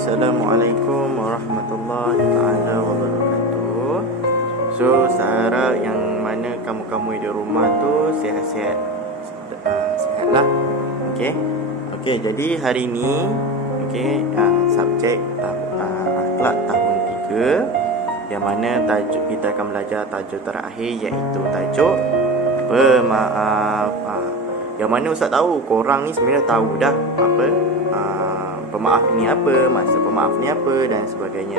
Assalamualaikum warahmatullahi taala wabarakatuh. So, saya harap yang mana kamu-kamu di rumah tu sihat-sihat, sihatlah. Okey. Okey, jadi hari ni subjek akhlak tahun 3, yang mana tajuk kita akan belajar tajuk terakhir, iaitu tajuk pemaaf. Yang mana Ustaz tahu korang ni sebenarnya tahu dah apa pemaaf ni apa, maksud pemaaf ni apa dan sebagainya.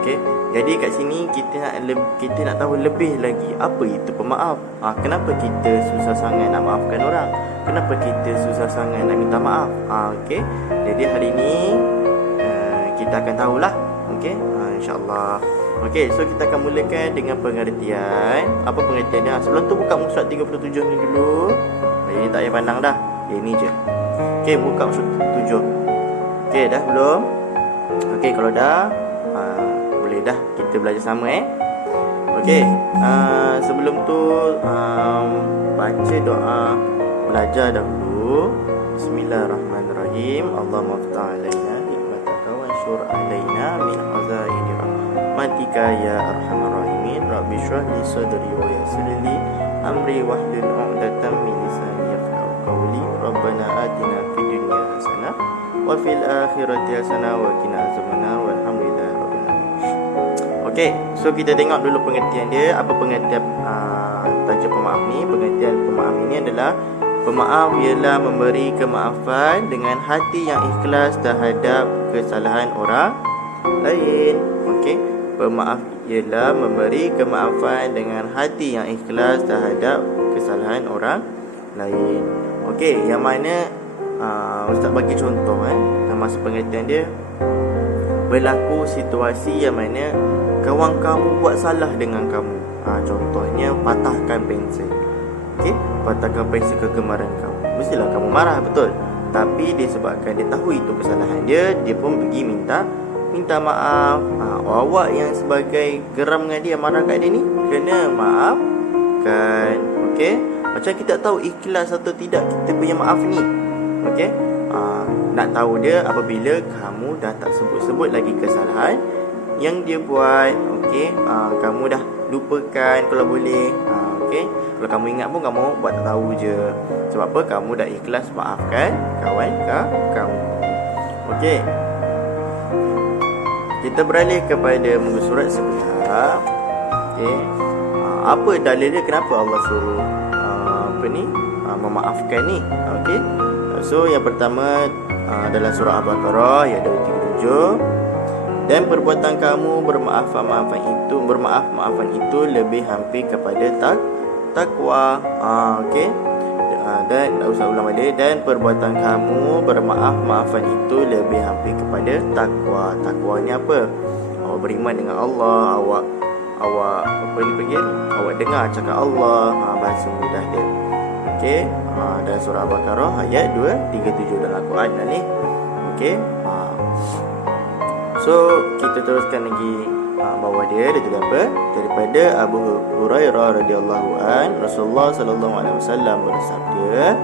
Okey. Jadi kat sini kita nak tahu lebih lagi apa itu pemaaf. Kenapa kita susah sangat nak maafkan orang? Kenapa kita susah sangat nak minta maaf? Okey. Jadi hari ni kita akan tahulah. Okey. Insya-Allah. Okey, so kita akan mulakan dengan pengertian. Apa pengertiannya? Sebelum tu buka muka surat 37 ni dulu. Ini tak payah pandang dah. Ini je. Okey, buka muka surat 7. Okey, dah belum? Okey, kalau dah boleh dah kita belajar sama Okey, sebelum tu baca doa belajar dahulu. Bismillahirrahmanirrahim. Allahumma aftah alaina nikmataka wa anshur alaina min khazaini rahmatika ya arhamar rahimin. Rabbi shrah li sadri wa yassir li amri wahlul 'uqdatam min lisani yafqahu qawli. Rabbana atina fid dunya hasanah wa fil akhirati hasanah wa qina azabannar walhamdulillahi rabbil alamin. Okey, so kita tengok dulu pengertian dia. Apa pengertian tajuk pemaaf ni? Pengertian pemaaf ini adalah pemaaf ialah memberi kemaafan dengan hati yang ikhlas terhadap kesalahan orang lain. Okey, pemaaf ialah memberi kemaafan dengan hati yang ikhlas terhadap kesalahan orang lain. Okey, yang mana Ustaz bagi contoh termasuk pengertian dia. Berlaku situasi yang mana kawan kamu buat salah dengan kamu. Contohnya patahkan pensel. Okey, patahkan pensel kegemaran kamu. Mestilah kamu marah, betul? Tapi disebabkan dia tahu itu kesalahan dia, dia pun pergi minta maaf. Awak yang sebagai geram dengan dia, marah kat dia ni, kena maafkan. Okey, macam kita tahu ikhlas atau tidak kita punya maaf ni. Okey, nak tahu dia apabila kamu dah tak sebut-sebut lagi kesalahan yang dia buat. Okey, kamu dah lupakan kalau boleh. Okey, kalau kamu ingat pun kamu buat tak tahu je. Sebab apa? Kamu dah ikhlas maafkan kawan kamu. Okey, kita beralih kepada muka surat sebelah. Okey, apa dalil dia kenapa Allah suruh memaafkan ni? Okey, so yang pertama dalam surah Al-Baqarah iaitu 37. Dan perbuatan kamu bermaaf-maafan itu lebih hampir kepada takwa. Okey, dan tak usah ulang balik. Dan perbuatan kamu bermaaf-maafan itu lebih hampir kepada takwa. Takwa ni apa? Awak beriman dengan Allah, awak awak dengar cakap Allah, bahasa mudah dia. Okey, dan surah Al-Baqarah ayat 237 dalam Al-Quran ni. Okey, so kita teruskan lagi bawah dia tulis apa? Daripada Abu Hurairah radhiyallahu an, Rasulullah sallallahu alaihi wasallam bersabda,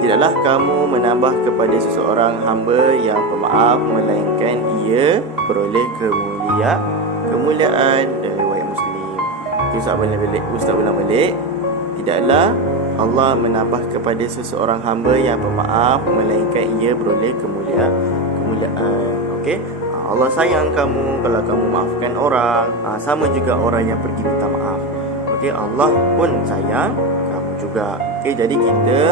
tidaklah kamu menambah kepada seseorang hamba yang pemaaf melainkan ia beroleh kemuliaan. Dari riwayat Muslim. Ustaz ulang balik. Tidaklah Allah menambah kepada seseorang hamba yang pemaaf melainkan ia beroleh kemuliaan. Okey, Allah sayang kamu kalau kamu maafkan orang. Sama juga orang yang pergi minta maaf. Okey, Allah pun sayang kamu juga. Okey, jadi kita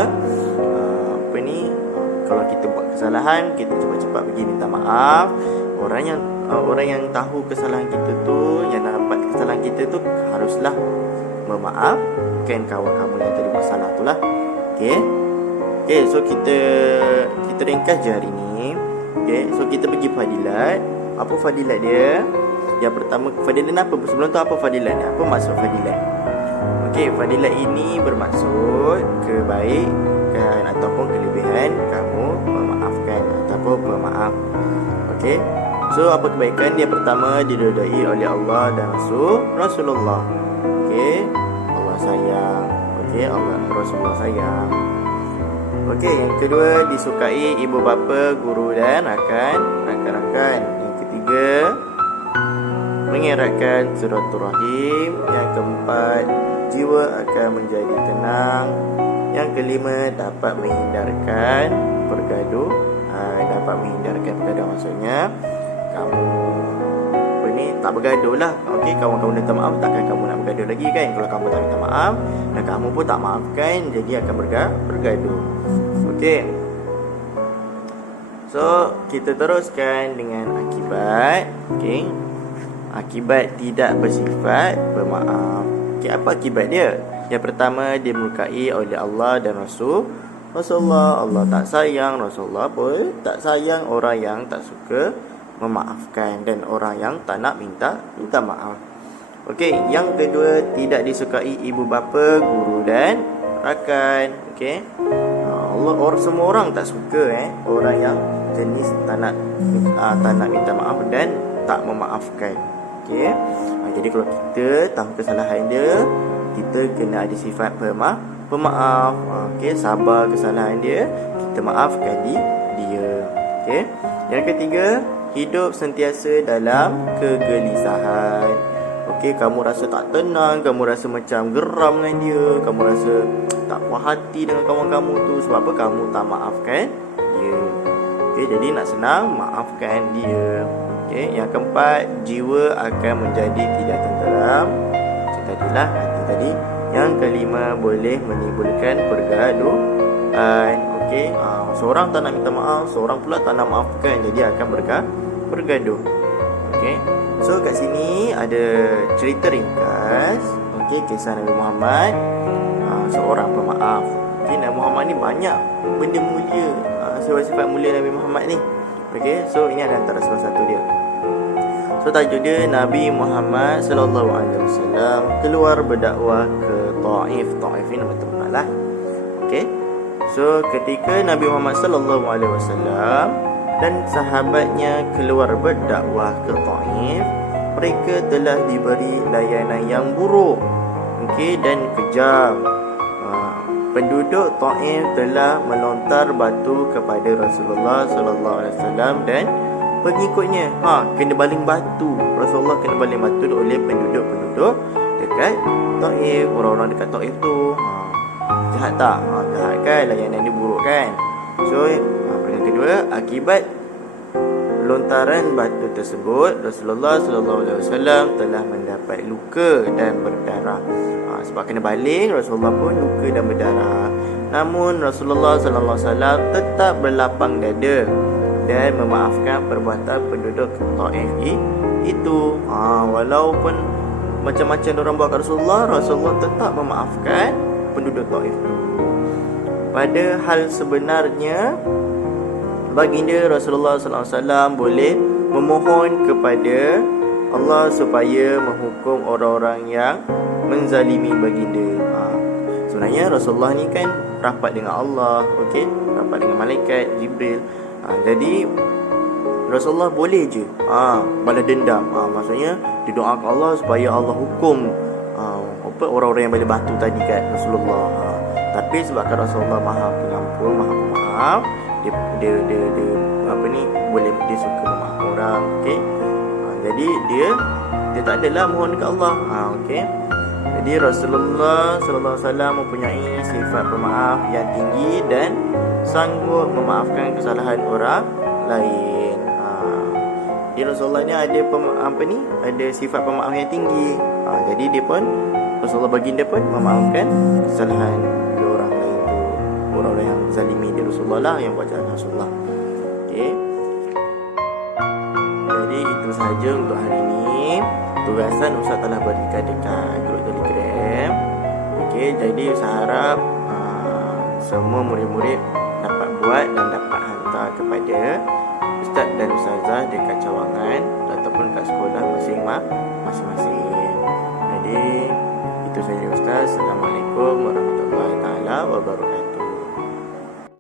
kalau kita buat kesalahan, kita cepat-cepat pergi minta maaf. Orang yang tahu kesalahan kita tu, yang dapat kesalahan kita tu, haruslah memaafkan kawan kamu yang tadi buat salah tu lah. Okey, so kita ringkas je hari ni. Okey, so kita pergi fadilat. Apa fadilat dia? Yang pertama, fadilat apa? Sebelum tu apa fadilat ni? Apa maksud fadilat? Okey, fadilat ini bermaksud kebaikan ataupun kelebihan kamu memaafkan ataupun pemaaf. Okey, so apa kebaikan dia? Pertama, diridai oleh Allah dan Rasulullah. Okey, Allah sayang. Okey, Allah Rasulullah sayang. Okey, yang kedua disukai ibu bapa, guru dan rakan-rakan. Yang ketiga mengeratkan silaturahim. Yang keempat jiwa akan menjadi tenang. Yang kelima dapat menghindarkan pergaduhan, maksudnya kamu tak bergaduh lah. Okey, kawan-kawan minta maaf, takkan kamu nak bergaduh lagi kan? Kalau kamu tak minta maaf dan kamu pun tak maafkan, jadi akan bergaduh. Okey, so kita teruskan dengan akibat. Okey, akibat tidak bersifat bermaaf. Okey, apa akibat dia? Yang pertama, dia murkai oleh Allah dan Rasulullah. Allah tak sayang, Rasulullah pun tak sayang orang yang tak suka memaafkan dan orang yang tak nak minta maaf. Okey, yang kedua tidak disukai ibu bapa, guru dan rakan. Okey, semua orang tak suka orang yang jenis tak nak minta maaf dan tak memaafkan. Okey, jadi kalau kita tahu kesalahan dia, kita kena ada sifat pemaaf. Okey, sabar kesalahan dia, kita maafkan dia. Okey, yang ketiga, hidup sentiasa dalam kegelisahan. Okey, kamu rasa tak tenang, kamu rasa macam geram dengan dia, kamu rasa tak puas hati dengan kawan kamu tu. Sebab apa? Kamu tak maafkan dia. Okey, jadi nak senang, maafkan dia. Okey, yang keempat, jiwa akan menjadi tidak tenteram. Tadilah hati tadi. Yang kelima, boleh menimbulkan pergaduhan. Okey, seorang tak nak minta maaf, seorang pula tak nak maafkan, jadi akan bergaduh. Okey, so kat sini ada cerita ringkas. Okey, kisah Nabi Muhammad, seorang pemaaf. Okey, Nabi Muhammad ni banyak benda mulia, sifat-sifat mulia Nabi Muhammad ni. Okey, so ini ada antara salah satu dia. So tajuk dia, Nabi Muhammad sallallahu alaihi wasallam keluar berdakwah ke Taif. Taif ni nama tempat lah. Okey, so ketika Nabi Muhammad sallallahu alaihi wasallam dan sahabatnya keluar berdakwah ke Taif, mereka telah diberi layanan yang buruk, okey, dan kejam. Penduduk Taif telah melontar batu kepada Rasulullah sallallahu alaihi wasallam dan pengikutnya. Kena baling batu. Rasulullah kena baling batu oleh penduduk-penduduk dekat Taif, orang-orang dekat Taif tu. Jahat tak? Jahat kan, layanan dia buruk kan. So yang kedua, akibat lontaran batu tersebut, Rasulullah sallallahu alaihi wasallam telah mendapat luka dan berdarah. Sebab kena baling, Rasulullah pun luka dan berdarah. Namun Rasulullah sallallahu alaihi wasallam tetap berlapang dada dan memaafkan perbuatan penduduk Taif itu. Walaupun macam-macam orang buat kat Rasulullah tetap memaafkan penduduk Taif itu. Pada hal sebenarnya, baginda Rasulullah sallallahu alaihi wasallam boleh memohon kepada Allah supaya menghukum orang-orang yang menzalimi baginda. Sebenarnya Rasulullah ni kan rapat dengan Allah, okey, rapat dengan malaikat Jibril. Jadi Rasulullah boleh je balas dendam. Maksudnya dia doakan Allah supaya Allah hukum orang-orang yang balas batu tadi kat Rasulullah. Tapi sebabkan Rasulullah Maha Pengampun, Maha Pemaaf, dia boleh, dia suka memaafkan orang. Okey, jadi dia tak adalah mohon dekat Allah. Okey, jadi Rasulullah sallallahu alaihi wasallam mempunyai sifat pemaaf yang tinggi dan sanggup memaafkan kesalahan orang lain. Jadi Rasulullah ni ada ada sifat pemaaf yang tinggi. Jadi dia pun, Rasulullah baginda pun memaafkan kesalahan orang lain tu, orang-orang yang zalimi dia Rasulullah lah, yang buat jalan Rasulullah. Okey, jadi itu sahaja untuk hari ini. Tugasan Ustaz telah berikan dekat grup Telegram. Okey, jadi saya harap semua murid-murid dapat buat dan dapat hantar kepada Ustaz dan Ustazah dekat cawangan ataupun kat sekolah masing-masing. Jadi itu saja Ustaz. Assalamualaikum warahmatullahi taala wabarakatuh.